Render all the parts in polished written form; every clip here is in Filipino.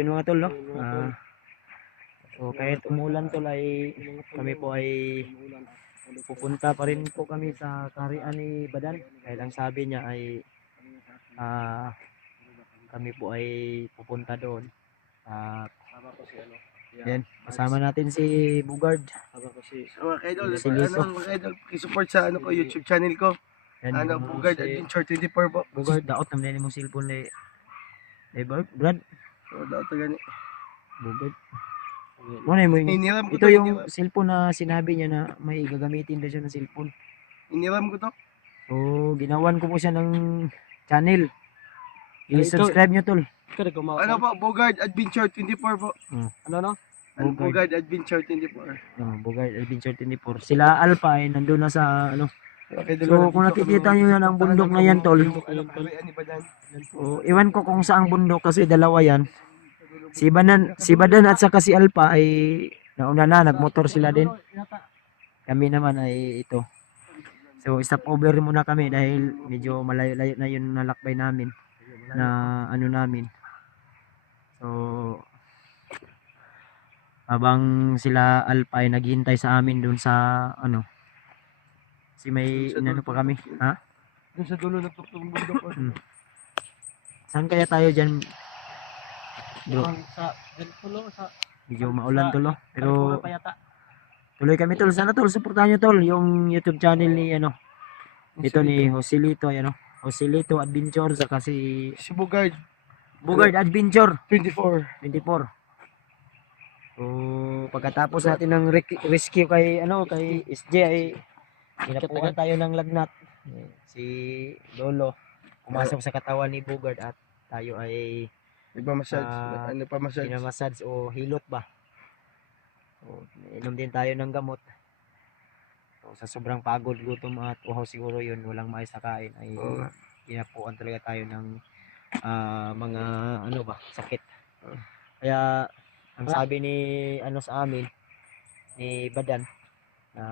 yun mga tol, no? So kahit umulan tol ay kami po ay pupunta pa rin po kami sa kaharian ni Badan. Dahil ang sabi niya ay kami po ay pupunta doon. Yan, kasama natin si Bugard. Mga idol, Si Lito. mga idol, support sa ko YouTube channel ko. Yan, Bugard Adventure 24 po. Bugard, daot naman din mong cellphone ni Brad. So, daw to gani. Bugard. Muna mo Iniram ko ito to, yung cellphone na sinabi niya na may gagamitin daw siya ng cellphone. Iniram ko to. So, ginawan ko po siya ng channel. I-subscribe nyo tol. Ano po, Bugard Adventure 24 po. Ano no? Bugard Adventure 24. Bugard Adventure 24. Sila Alpha ay nandun na sa ano. Okay, So, kung nakikita nyo yan ang bundok na yan tol. Iwan ko kung saang bundok kasi dalawa yan. Si Badan at saka si Alpha ay nauna na, nagmotor sila din. Kami naman ay ito. So stop over muna kami dahil medyo malayo-layo na yun nalakbay namin na ano namin. So habang sila Alpha ay naghihintay sa amin dun sa ano. Si may inano pa kami, ha? Doon sa dulo ng tuktong bundok. Saan kaya tayo dyan? Bro, Sa tulo sa medyo maulan tol, pero tuloy kami tol. Sana tol, suportahan nyo tol yung YouTube channel ni ano. Ito ni Joselito, ano. Joselito Adventure saka si Bugard Adventure 24. 24. So pagkatapos natin ng rescue kay ano kay SJ ay hinapuan tayo ng lagnat. Si Lolo pumasok sa katawan ni Bugard at tayo ay Iba-massage. Ano pa massage? pinamassage o hilot ba. So, inom din tayo ng gamot. So, sa sobrang pagod, gutom at uhaw siguro yun, walang mais na kain, ay hinapuan talaga tayo ng mga ano ba, sakit. Kaya ang sabi ni ano sa amin ni Badan na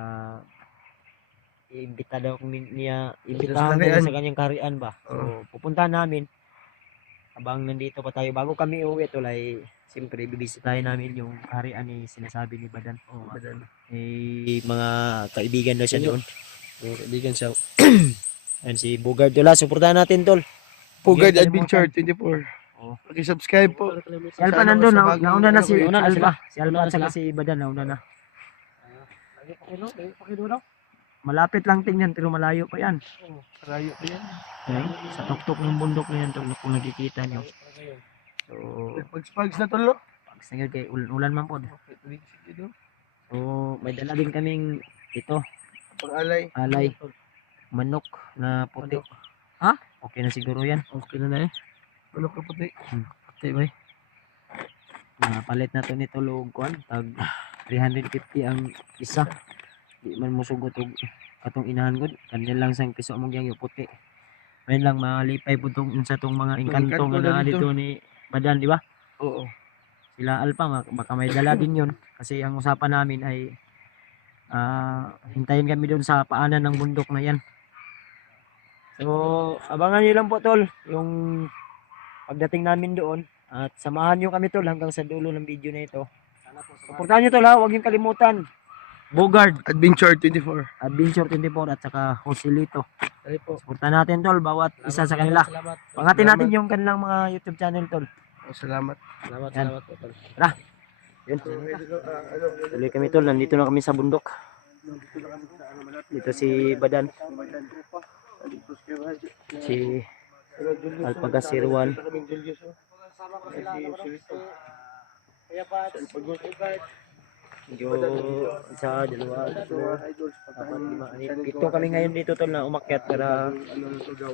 iimbita daw imbitahan daw sa kanyang kaharian ba. So pupuntahan namin habang nandito pa tayo bago kami uwi tulay. Siyempre bibisitahin namin yung kaharian ni sinasabi ni Badan. Badan. Mga kaibigan daw siya doon. Kaibigan siya. And si Bugard tula, suportahan natin tol. Bugard Adventure 24. Paki-subscribe po. Si Alpha nandun, nauna na si Alpha. Si Alpha at saka si Badan nauna na. Malapit lang tingnan pero malayo pa yan. Malayo pa yan. Sa tuktok ng bundok na yan tol kung nakikita nyo. So, Pags na tolo. pag singil kay ulan man po. So, may dala din kaming ito, Pang-alay. alay, manok na puti. Ha? Okay na siguro yan. Okay na eh. Manok na puti. Puti ba eh. Palit na to nito loob kuan. Tag 350 ang isa. Di man mo sugot og katong inahan gud. Kanyan lang sang piso mong yung puti. May lang malipay po sa tong mga engkanto nga na dito ni Badan, di ba? Oo. Sila Alpha, baka may dala din yun. Kasi ang usapan namin ay hintayin kami doon sa paanan ng bundok na yan. So, abangan nyo lang po tol, yung pagdating namin doon. At samahan nyo kami tol hanggang sa dulo ng video na ito. Suportahan nyo tol ha, huwag nyo kalimutan. Bugard Adventure 24. Adventure 24 at saka Joselito. Suportahan natin tol, bawat isa sa kanila. Pangatin natin yung kanilang mga YouTube channel tol. Salamat. Salamat po tol. Tara. Yun. Tuloy kami tol, nandito na kami sa bundok. Dito si Badan. Si Alpagas Sirwan. Medyo isa, dalawa, apat, lima, ito kami ngayon dito tol na umakyat para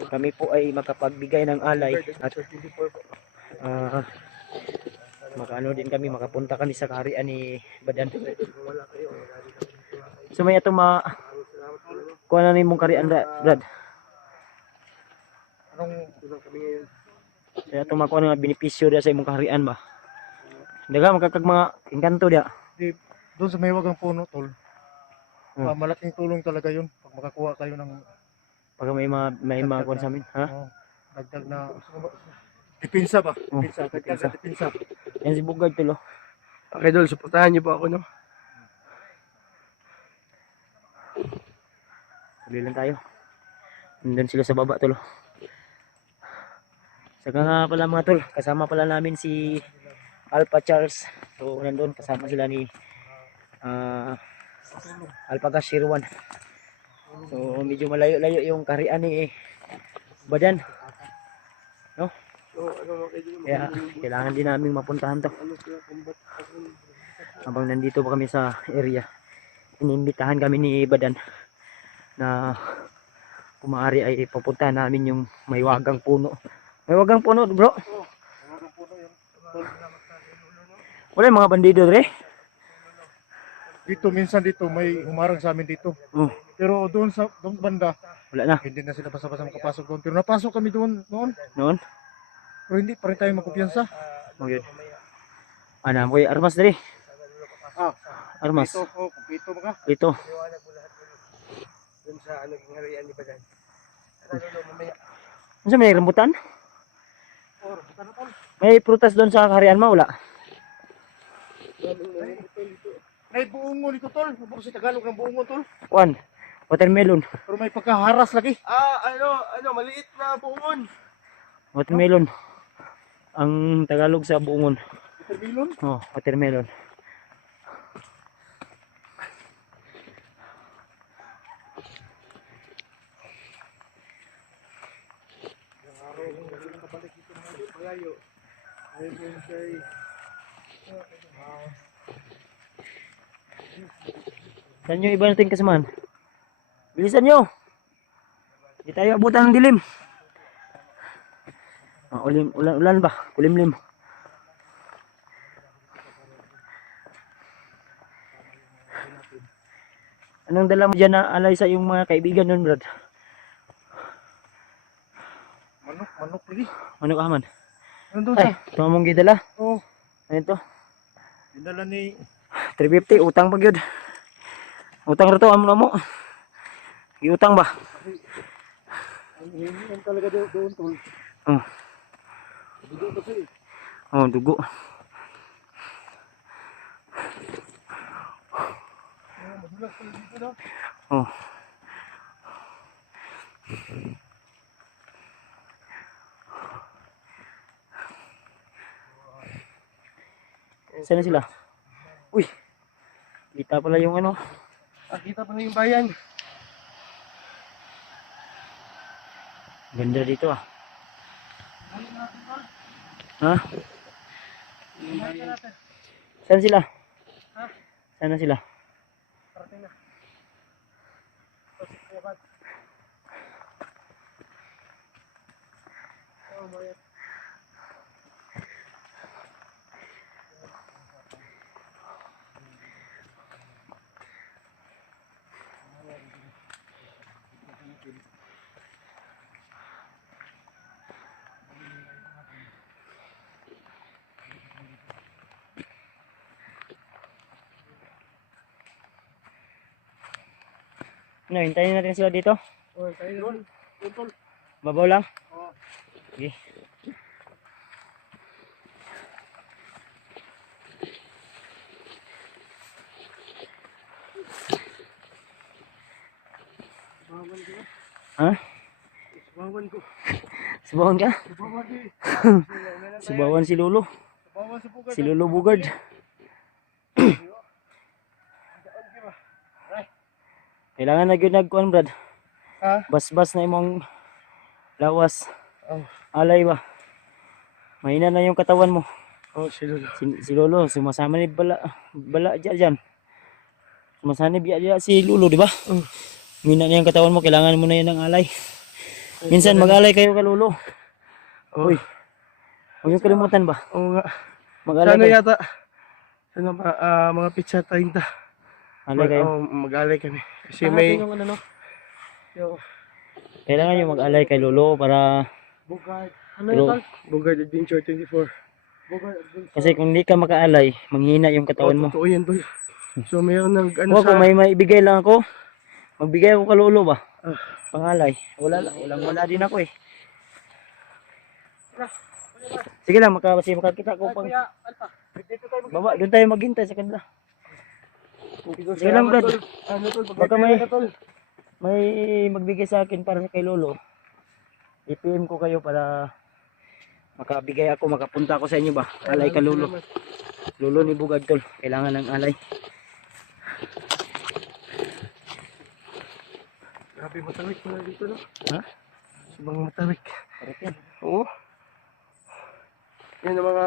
kami po ay makapagbigay ng alay at makaano din kami, makapunta kami sa kaharian ni Badan. So may itong kuha na mong kaharian Brad. Kaya itong makuha na benepisyo dia sa imong kaharian ba? Daga makakag mga engkanto dia. Doon sa may wagang puno, tol. Malaking tulong talaga yun pag makakuha kayo ng pag may mga kuha sa amin, ha? dagdag na depensa ba? Depensa. Depensa. Yan si Bugard tol. Okay, Dol, supportahan niyo po ako, no? Tuloy lang tayo. Nandun sila sa baba tol. Saka nga pala mga tol, kasama pala namin si Alpha Charles. So nandun kasama sila ni Alpha Gashirwan. So medyo malayo-layo yung karian ni Badan. No? So, ano, okay, Dol, Kaya kailangan din namin mapuntahan to. Habang nandito pa kami sa area, inimbitahan kami ni Badan na kung maaari ay papuntahan namin yung may wagang puno. May wagang puno bro. Wala yung mga bandido re. Dito minsan dito may humarang sa amin dito. Pero doon sa doon banda Wala na. hindi na sila basta-basta makapasok doon. Pero napasok kami doon noon. Noon. Pero hindi pa rin tayo magkumpiyansa. Okay. Ana mo armas diri. Armas. Dito, kumpleto mga. Dito. Dun sa, ano, harian ni Badan. Ano, Dol, mamaya. Ano may rambutan? May prutas doon sa harian mo wala? May buungon dito tol. Ano sa Tagalog ng buungon tol? One. Watermelon. Pero may pagkaharas lagi. Maliit na buon. Watermelon. Ang Tagalog sa buungon. Watermelon. Oh, watermelon. Saan nyo iba natin kasamahan? Bilisan nyo! Hindi tayo abutan ng dilim. Ulan ba? Kulimlim. Anong dala mo dyan na alay sa iyong mga kaibigan nun, Brad? Manok lagi. Ano ka man? Ano doon Ay, sa? ito mong gidala. Oh, Ano ito? dinala ni 350, utang pa gyud. Utang ra to amo mo. Giutang ba? ang hingian talaga doon tol. Oh. Dugo kasi. Oh, dugo. Madulas pala dito no. Oh. Saan na sila? Uy. Kita pala yung ano. Kita pa na yung bayan. Ganda dito ah. Ha? Saan sila? Saan na sila? Ano, hintayin natin sila dito? Oh, tayo doon. Doon tol. Babaw lang? Oo. Sige. Ha? Bawan ko. Subawan ka? Bawan di. Subawan si Lolo. Bawan sa pugat. Si Lolo Bugard. Kailangan na gyud nagkuan, Brad. Ha? Bas-bas na imong lawas. Oh. Alay ba? Mahina na yung katawan mo. Oh, si Lolo. Si Lolo, sumasama ni bala dyan. Sumasanib dyan si Lolo, di ba? Mahina na yung katawan mo, kailangan mo na yan ng alay. Minsan mag-alay kayo ka Lolo. Oh. Uy. Huwag yung kalimutan ba? Oo nga. Mag-alay Sana kayo. yata. Sana ba, mga pizza 30. Alay kayo. Mag-alay kami. Kasi Saan may... natin yung ano, no? Kailangan yung mag-alay kay Lolo para Bugard. Ano Pero- yun, Tal? Bugard Adventure 24. Bugard Adventure. kasi kung hindi ka makaalay, manghina yung katawan mo. Totoo yan, Tol. So, mayroon ng ano Huwag sa... kung may maibigay lang ako, magbigay ako ka Lolo ba? Ah. Pangalay. Wala din ako eh. Sige lang, makakita ko pang baba. Doon tayo maghintay sa kanila. Sige lang, Brad. Ano tol? Baka may magbigay sa akin para sa kay Lolo. I-PM ko kayo para makabigay ako, makapunta ako sa inyo ba? Alay ka Lolo. Lolo ni Bugad tol. Kailangan ng alay. Grabe, matawik pala dito, no? Ha? Subang matawik. Correct yan. Oo. Yan ang mga...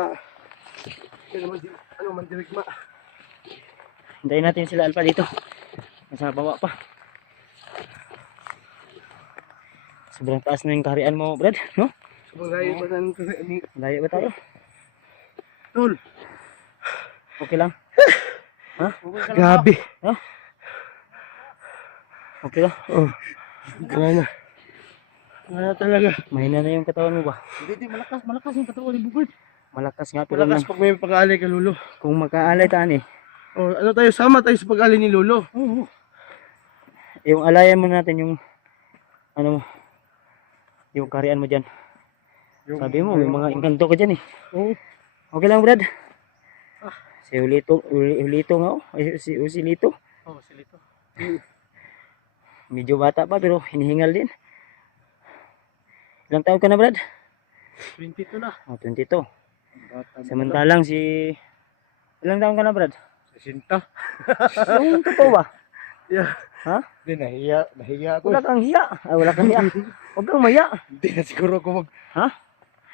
Yan naman, ano, mandirigma. Hintayin natin sila Alpa dito. Nasa baba pa. Sobrang taas na yung kaharian mo, Brad, no? Subang layo pa na nito. Layo ba tayo? Tol. Okay lang? Ha? Grabe. Okay lang? Oh. Wala na. Wala na talaga. Mahina na yung katawan mo ba? Hindi, malakas yung katawan ni Bugad. Malakas nga pero Malakas pag may pag-aalay ka, Lolo. kung makaalay taan eh. Oh, ano tayo, sama tayo sa pag-alay ni Lolo. Oo. Yung alayan mo natin yung ano mo. Yung kaharian mo dyan. Sabi mo, may mga engkanto ka dyan eh. Oo. Okay lang, Brad. Si Ulito nga oh. Ay, si Lito. Oh, silito. Medyo bata pa pero hinihingal din. Ilang taon ka na, Brad? 22 na. Oh, 22. Samantalang si... Ilang taon ka na, Brad? Sinta. Yung totoo ba? Yeah. Ha? Hindi, nahiya ako. Wala kang hiya. Ay, wala kang hiya. Huwag kang maya. Hindi na siguro ako Ha?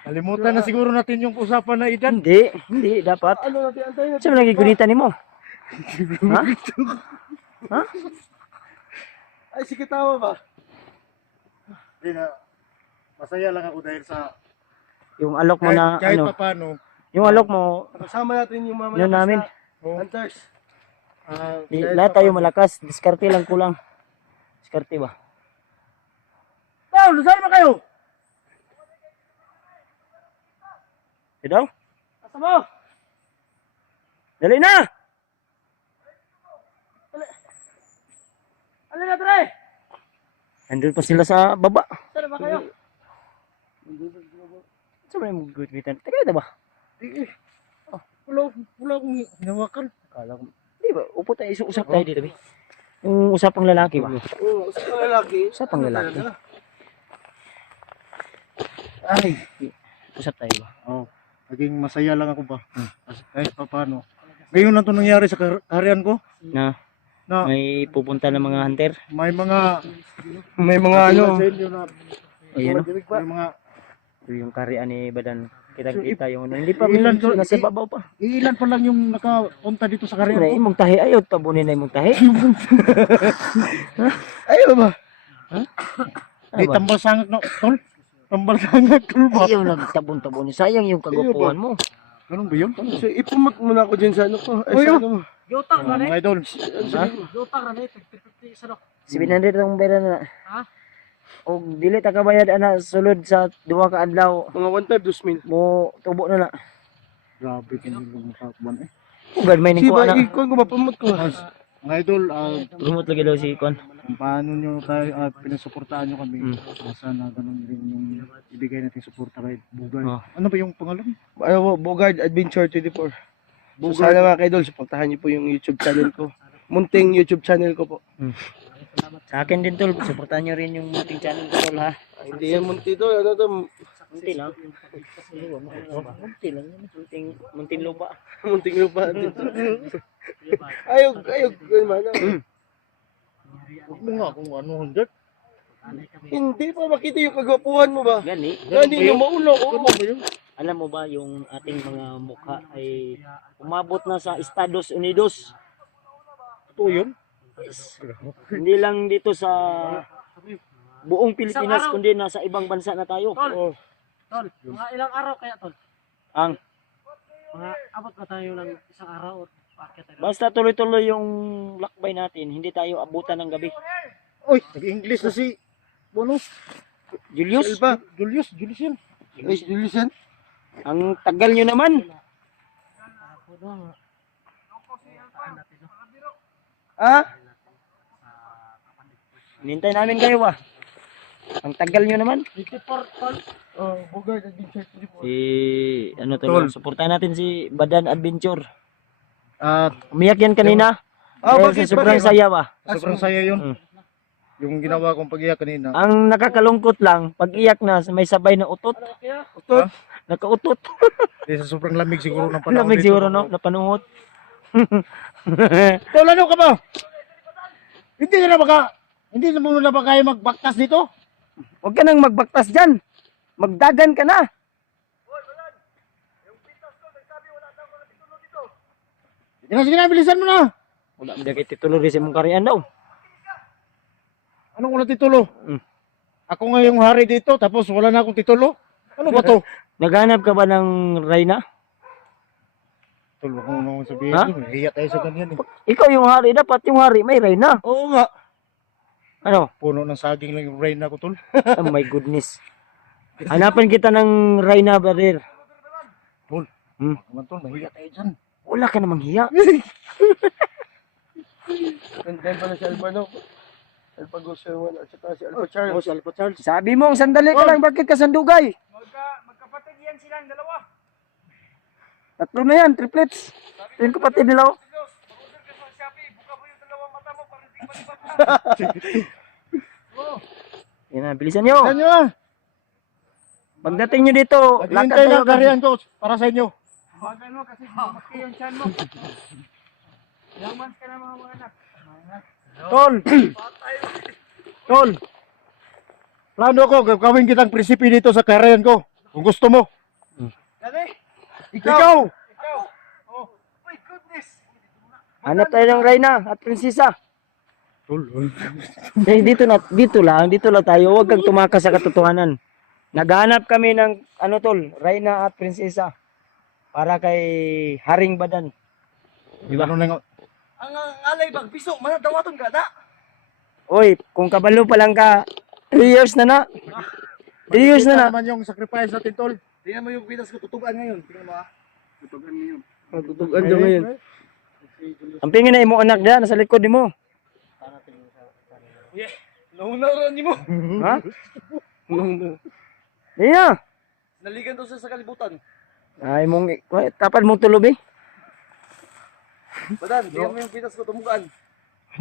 Kalimutan na siguro natin yung usapan na edad. Hindi. Dapat. Ano natin, antayin natin. Saan mo nagigunitan ni mo? Ha? Ha? Ay, sige tawa ba? Hindi na. Masaya lang ako dahil sa... Yung alok mo na, kahit ano, pa paano. yung alok mo, Kasama natin yung mga yun namin. Oh, hunters. Lahat tayo malakas. Diskarte lang kulang. Diskarte ba? Tol, saan ba kayo? Ito daw? Asa mo? Dali na! Ano na, Tre? Nandun pa sila sa baba. Saan ba kayo? Saan mo yung magigunitan? Teka, ito ba? Wala akong hinawakan. Kala ko. Di ba? Upo tayo. Usap tayo dito. Yung usapang lalaki ba? Oo, sa mga lalaki. Usapang lalaki. Ay. Usap tayo ba? Oh, naging masaya lang ako ba? Kahit pa paano. Ngayon lang ito nangyari sa kaharian ko. Na Na may pupunta ng mga hunter. may mga... May mga ano. Ayun o. May mga... Yung karian ni Badan. Kitang-kita yung ano. Hindi pa Ilan minsan to- nasa babaw pa. Ilan pa lang yung nakapunta dito sa kaharian Siyempre, ko. imong tahi. Ayaw, tabunin na imong tahi. Ayaw ba? Di tambal sangag no, tol. Tambal sangag tol ba? Ayaw nagtabon-tabon. Sayang yung kagupuan mo. Ganun ba yun? So, ipumot muna ako dyan sa ano ko. Ay, Uy, sa oh. ano mo. Yotak na mga idol. Ha? Yotak na eh. 50 isa no. 700 ang pera na. Ha? O dili ta kabayad ana sulod sa duha ka adlaw. Mga 1,500, 2,000. Mo tubo na na. Grabe kini yung makakuan eh. Ugad may ning Si kuha ba, na. ikon ko mapamot ko. Mga idol, Rumot lagi daw si Kon. kung paano nyo tayo pinasuportahan nyo kami. Mm. Sana ganun rin yung ibigay natin suporta kay Bugay. Oh. Ano ba yung pangalan? Ano, Bogard Adventure 24. So, sana mga kaidol, supportahan niyo po yung YouTube channel ko. Munting YouTube channel ko po. Sa akin din tol, suportahan nyo rin yung ating channel ko tol ha. Hindi yan munti to, ano to, Munti lang. Munti lang yun. Munting lupa. munting lupa dito. Ayog, ganun man. Huwag mo nga kung ano hundred. Hindi pa makita yung kagwapuhan mo ba? Gani. Gani yung maulo ko. Ano ba yun? Alam mo ba yung ating mga mukha ay umabot na sa Estados Unidos. Totoo yun? Hindi lang dito sa buong Pilipinas kundi nasa ibang bansa na tayo. Oh. Tol, mga ilang araw kaya tol? Ang Mga abot na tayo ng isang araw o paket tayo. basta tuloy-tuloy yung lakbay natin, hindi tayo abutan ng gabi. Oy, nag-English na si Bono. Julius, Elba, Julius yan. ay, Julius yan. ang tagal nyo naman. Ah? Hinintay namin kayo ba? Ang tagal nyo naman. 24 tol. Bogart Adventure 24. Si, ano to, Tol. supportahan natin si Badan Adventure. At Umiyak yan kanina. Dahil sa sobrang saya ba? sobrang saya yun. Mm. Yung ginawa kong pag-iyak kanina. Ang nakakalungkot lang, pag iyak na, may sabay na utot. Utot? Nakautot. Sa sobrang lamig siguro ng panahon Lamig dito. siguro, no? Napanuhot. Tol, ano ka ba? Hindi na mo na ba kaya magbaktas dito? Huwag ka nang magbaktas dyan. Magdagan ka na. Sige na, bilisan mo na. Wala mo dagay titulo rin sa mong karian daw. Anong wala titulo? Mm. Ako nga yung hari dito, tapos wala na akong titulo. Ano ba to? Naghanap ka ba ng Reyna? Tol, wag mo naman sabihin Ha? yun. Hiya tayo sa ganyan eh. Ikaw yung hari. Dapat yung hari may Reyna. Oo nga. Ano? Puno ng saging lang yung rain ako, tol. Oh my goodness. Hanapan kita ng Reyna, brother. Tol, Hmm? naman tol, mahiya tayo dyan. Wala ka namang hiya. Nandiyan pala si Albano. Alpha Gosherman at saka si Alpha Charles. Oh, si Alpha Charles. Sabi mo, sandali ka lang. Bakit ka sandugay? Magkapatid yan silang dalawa. Tatlo na yan, triplets. Ito yung kapatid nila. Oh. Yan na, bilisan nyo. Saan nyo ah? Pagdating nyo dito, lakad Naghihintay kayo. na kariyan ko para sa inyo. Bagan mo kasi lumaki yung chan mo. Ilang months ka na mga anak. Tol! Tol! Plano ko, gawin kitang prinsipi dito sa kariyan ko. Kung gusto mo. Ikaw! Oh my goodness. Hanap tayo ng Reyna at Prinsesa. Tol, Eh, dito lang tayo. Huwag kang tumakas sa katotohanan. Naghanap kami ng, ano tol, Reyna at Prinsesa. Para kay Haring Badan. diba? Ano na Ang alay bang piso, manadawaton ka na. Oy, kung kabalo pa lang ka, 3 years na na. 3 years na na. naman yung sacrifice natin, tol. Tingnan mo yung pitas ko, tutugan ngayon. Tingnan mo ah. Tutugan mo yun. Tutugan dyan ngayon. Ang pingin na imo anak dyan, nasa likod mo. Nahunaran niyo mo. Ha? Di na. Naligan to sa kalibutan. Ay mong, tapad mong tulob eh. Badan, tingnan mo yung pitas ko, tumugan.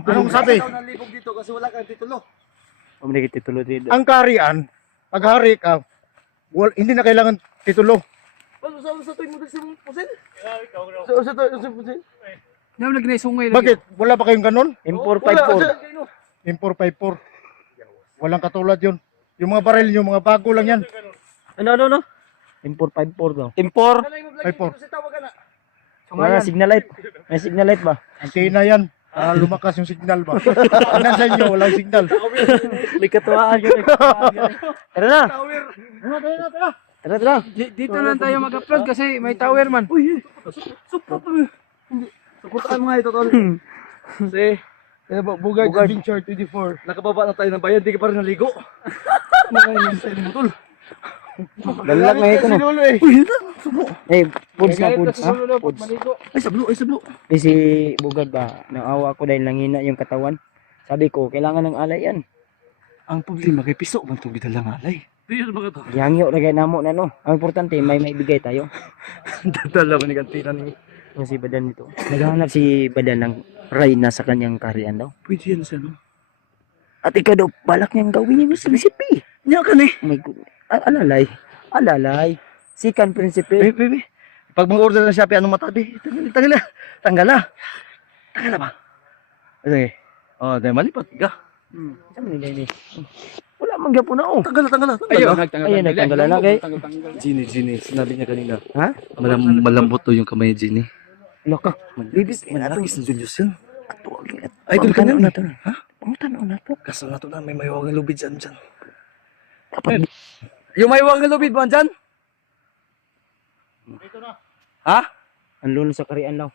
Anong sabi? Ikaw nalibog dito kasi wala kang titulo. Pumigit titulo dito. Ang karian, pag hari ka, hindi na kailangan titulo. Sa tuwing mo sa mong pusil? Sa tuwing pusil? Naman nagnaisungay Bakit? Wala pa kayong ganon? M454. M454. Walang katulad yun. Yung mga baril nyo, mga bago lang yan. Ano? M454 daw. M4? 54. Wala signal light. May signal light ba? Antena yan. Para lumakas yung signal ba? Tingnan sa inyo, walang signal. May katuwaan yun. Tara na. Tara. Dito lang tayo mag-upload kasi may tower man. Suportahan mo nga ito, tol. Kasi, Bogart. Bogart Adventure 24. Nakababa na tayo ng bayan, di ka pa rin naligo. Mga sa inyo, tol. Dalak na ito no. Sinulo eh. Eh, foods na foods. Ha? Foods. Ay, sablo, ay, sablo. Eh, si Bugad ba, naawa ko dahil nangina yung katawan. Sabi ko, kailangan ng alay yan. Ang problema kay piso, man itong lang alay. Yangyo, ragay namo na no. Ang importante, may maibigay tayo. Dadala mo ni kantina ni. Yung si Badan nito. Naghahanap si Badan ng Reyna sa kanyang karian daw. Pwede yan sa ano. At ikaw daw, balak niyang gawin yung Mississippi. Niya ka ni. Oh my God. Alalay. Sikan prinsipe. Bebe. Pag mag-order ng Shopee, anong matabi? Tanggala ba? Okay. Oh, dahil malipat ka. Saan nila ini? Wala man gyapon na oh. Tanggala. Ayun, nagtanggalan na kay. Gini, sinabi niya kanina. Ha? Malambot to yung kamay ni Gini. Loko. Bibis na to. Malaki sa Julius yun. Ay, Idol ka na na. to. Ha? Pangutanaw na to. Kaso na to na, may mayawagang lubid dyan. Dapat Yung mayawagang lubid mo dyan? Dito na. Ha? ang lulo sa karian daw.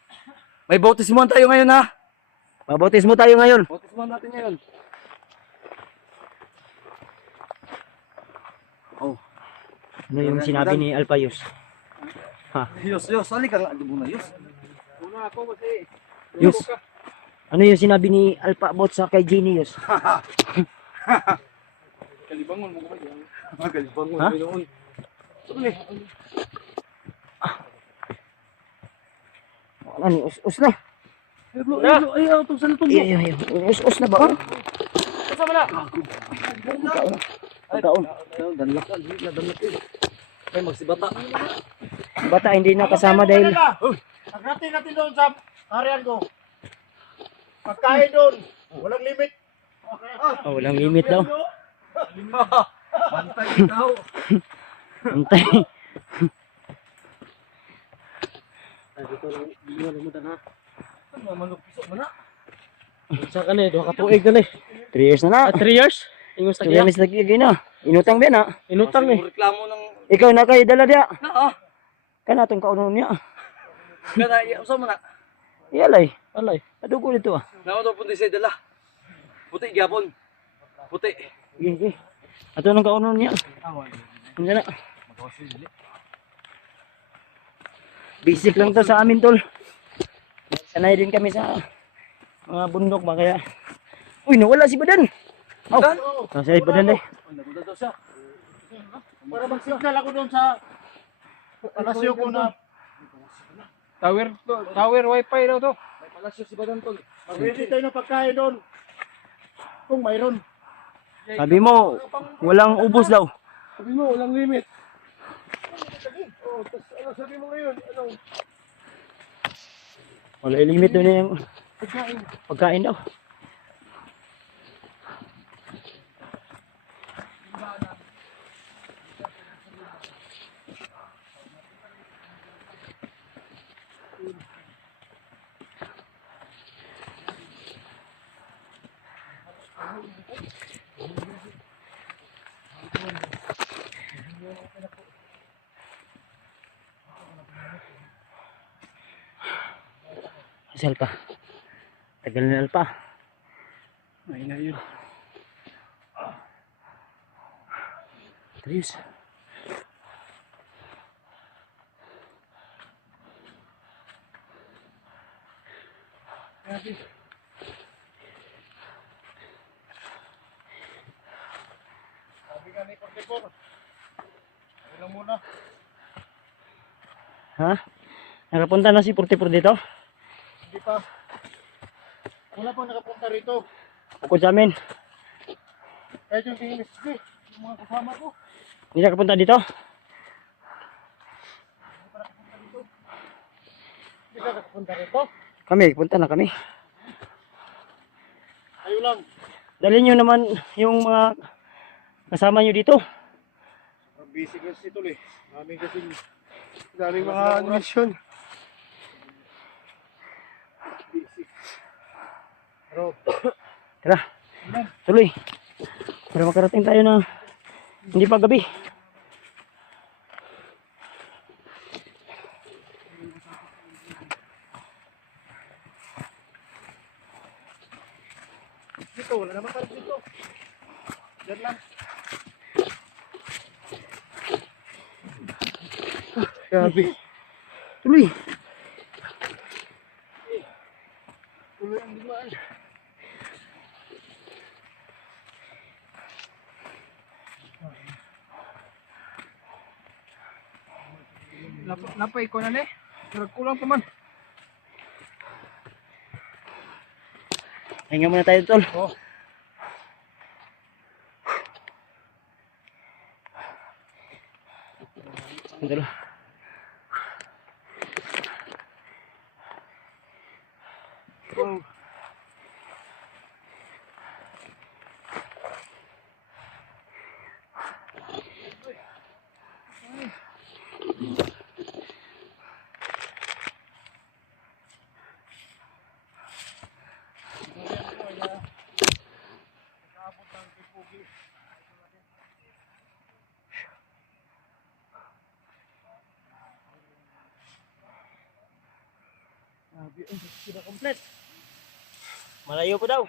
May bautismuhan tayo ngayon ha? Mabautismo tayo ngayon. Bautismuhan natin ngayon. Oh. Ano yung sinabi ni Alpayos? Yos, sali ka nga. Muna, Yos. Una ako kasi. Yus. Ano yung sinabi ni Alpa Bot sa kay Genius? Kalibangon mo ba? Kalibangon. Ha? Wala ni, us na. Ay, itong sa natong. Ay, us na ba? Kasama na. Kaon. Danlak. Ay, magsibata. Bata, hindi na kasama dahil... Nagrating natin doon sa harian ko. Pagkain doon. Walang limit. Oh, walang limit daw. Bantay ikaw. Antay. Sa kanil, 2 ka tuig kanil. 3 years na na. 3 years? Ingos 3 years lagi na. Inutang ba na? Inutang eh. Reklamo ng Ikaw na kayo dala dia. naa. Kana tong kaunon niya. Kada iya sa mana. Iyalay. Alay. Adugo dito ah. Namo to pundi sa dala. Puti gyapon. Puti. Sige. Ato nang kaunon niya. Hindi na. Basic lang to sa amin tol. Sanay din kami sa mga bundok ba kaya. Uy, nawala si Badan. Oh, nasa si Badan eh. Nagulat daw siya. Para mag-signal ako doon sa palasyo ko na Tower wifi daw to. May palasyo si Badan tol. mag-ready tayo ng pagkain doon. Kung mayroon. Sabi mo, walang ubos daw. Sabi mo walang limit. Oh, ano sabi mo ngayon? Ano? Wala limit doon yung pagkain daw. Asal pa. Tagal na alpa. Ay na yun. Serius. Sabi nga ni 44. Ilang muna. Ha? Nakapunta na si 44 dito? Hindi pa. Wala pang nakapunta rito. Bukod sa amin. Kahit yung DMSG, yung mga kasama ko. Hindi nakapunta dito? Hindi ka nakapunta rito. Kami, punta na kami. Kayo lang. Dalhin nyo naman yung mga kasama nyo dito. Busy kasi ito eh. Daming mga mission. Pero, Tara, tuloy. Para makarating tayo na hindi pa gabi. dito, wala naman parang dito. Diyan lang. Grabe. Tuloy. Tuloy ang dumaan. Napay ko na ni. Pero kulang pa man. Hinga muna tayo tol. Oh. Tol. Oh. Complete. Malayo pa daw.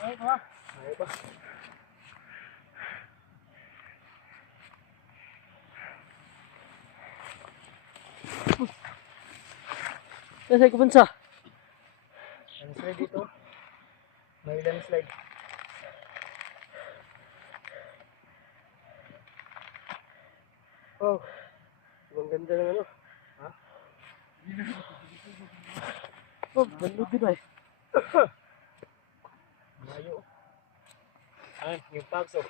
Ay, ha? Kasi kupunsa. Landslide dito. May landslide. Oh, ang ganda ng ano. Ha? Oh, nandun din ay. Layo. Ay, yung pagso.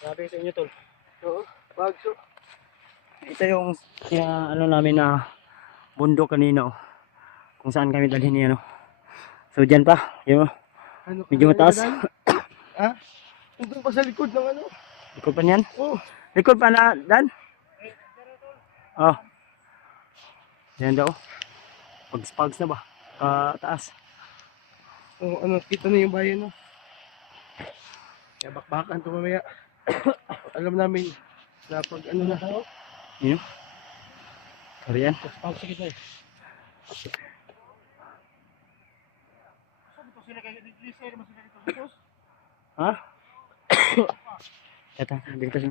Sabi sa inyo, tol. Oo, bagso. Ito yung ano namin na bundok kanina, oh. Kung saan kami dalhin niya, no. So diyan pa, yun, oh. Ano, Medyo mataas. Ha? Nandun pa sa likod ng ano. Likod pa niyan? Oh, Likod pa na, Dan? Oh. Yan daw. Pags na ba? Taas. oh, ano, kita na yung bayan, no. Kaya bakbakan to mamaya. Alam namin na pag ano na. Yun. Sorry yan. Pagsa kita eh. Ha? Kata, dito siya.